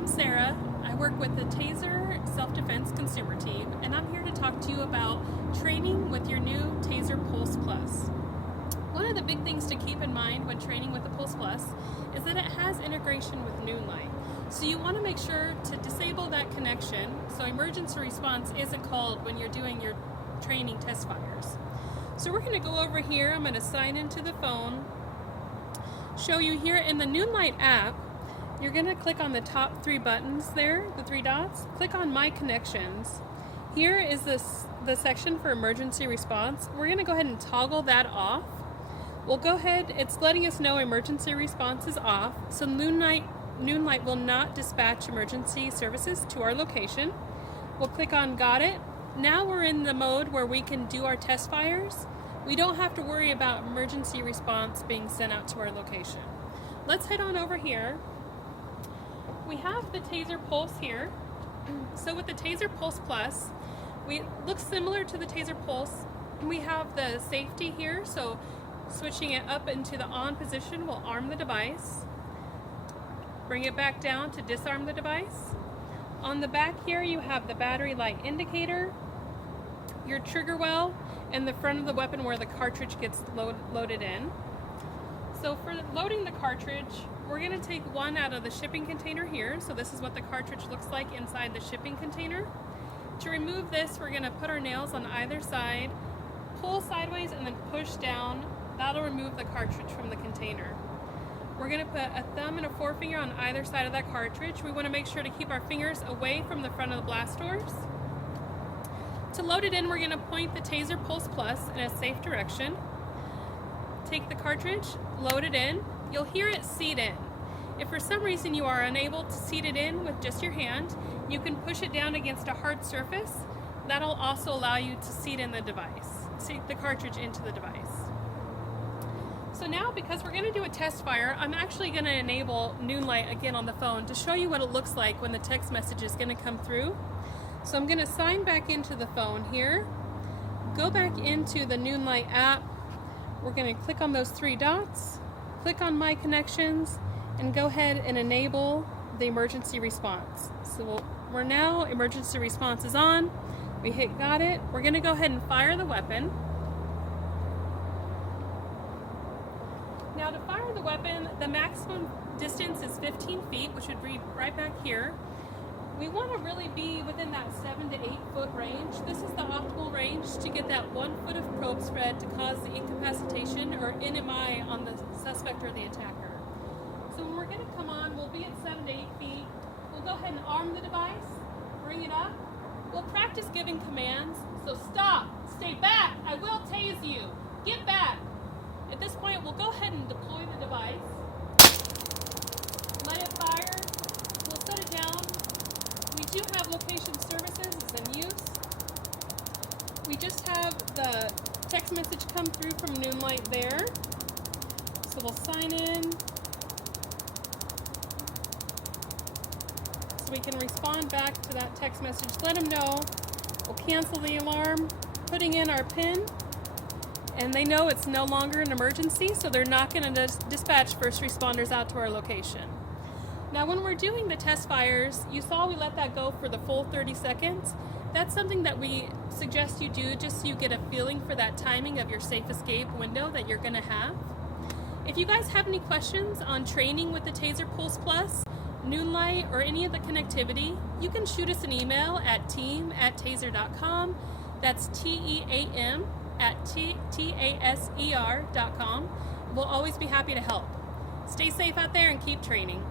I'm Sarah. I work with the TASER Self-Defense Consumer Team, and I'm here to talk to you about training with your new TASER Pulse Plus. One of the big things to keep in mind when training with the Pulse Plus is that it has integration with Noonlight. So you want to make sure to disable that connection so emergency response isn't called when you're doing your training test fires. So we're going to go over here. I'm going to sign into the phone, show you here in the Noonlight app. You're going to click on the top three buttons there, the three dots. Click on My Connections. Here is the section for emergency response. We're going to go ahead and toggle that off. We'll go ahead, it's letting us know emergency response is off, so Noonlight will not dispatch emergency services to our location. We'll click on Got It. Now we're in the mode where we can do our test fires. We don't have to worry about emergency response being sent out to our location. Let's head on over here. We have the TASER Pulse here. So with the TASER Pulse Plus, it looks similar to the TASER Pulse. We have the safety here, so switching it up into the on position will arm the device. Bring it back down to disarm the device. On the back here you have the battery light indicator, your trigger well, and the front of the weapon where the cartridge gets loaded in. So for loading the cartridge, we're going to take one out of the shipping container here. So this is what the cartridge looks like inside the shipping container. To remove this, we're going to put our nails on either side, pull sideways, and then push down. That'll remove the cartridge from the container. We're going to put a thumb and a forefinger on either side of that cartridge. We want to make sure to keep our fingers away from the front of the blast doors. To load it in, we're going to point the TASER Pulse Plus in a safe direction. Take the cartridge, load it in. You'll hear it seat in. If for some reason you are unable to seat it in with just your hand, you can push it down against a hard surface. That'll also allow you to seat in the device, seat the cartridge into the device. So now, because we're going to do a test fire, I'm actually going to enable Noonlight again on the phone to show you what it looks like when the text message is going to come through. So I'm going to sign back into the phone here, go back into the Noonlight app. We're going to click on those three dots, click on My Connections, and go ahead and enable the emergency response. So we're now, emergency response is on. We hit Got It. We're going to go ahead and fire the weapon. Now to fire the weapon, the maximum distance is 15 feet, which would read right back here. We want to really be within that 7 to 8 foot range. This is the optimal range to get that 1 foot of probe spread to cause the incapacitation or NMI on the suspect or the attacker. So when we're going to come on, we'll be at 7 to 8 feet. We'll go ahead and arm the device, bring it up. We'll practice giving commands. So stop, stay back, I will tase you, get back. At this point, we'll go ahead and deploy the device. Let it fire. We'll set it down. We do have location services, it's in use. We just have the text message come through from Noonlight there. So we'll sign in. So we can respond back to that text message. Let them know. We'll cancel the alarm, putting in our PIN. And they know it's no longer an emergency, so they're not going to dispatch first responders out to our location. Now when we're doing the test fires, you saw we let that go for the full 30 seconds. That's something that we suggest you do just so you get a feeling for that timing of your safe escape window that you're going to have. If you guys have any questions on training with the TASER Pulse Plus, Noonlight, or any of the connectivity, you can shoot us an email at team@taser.com. That's TEAM@TASER.com. We'll always be happy to help. Stay safe out there and keep training.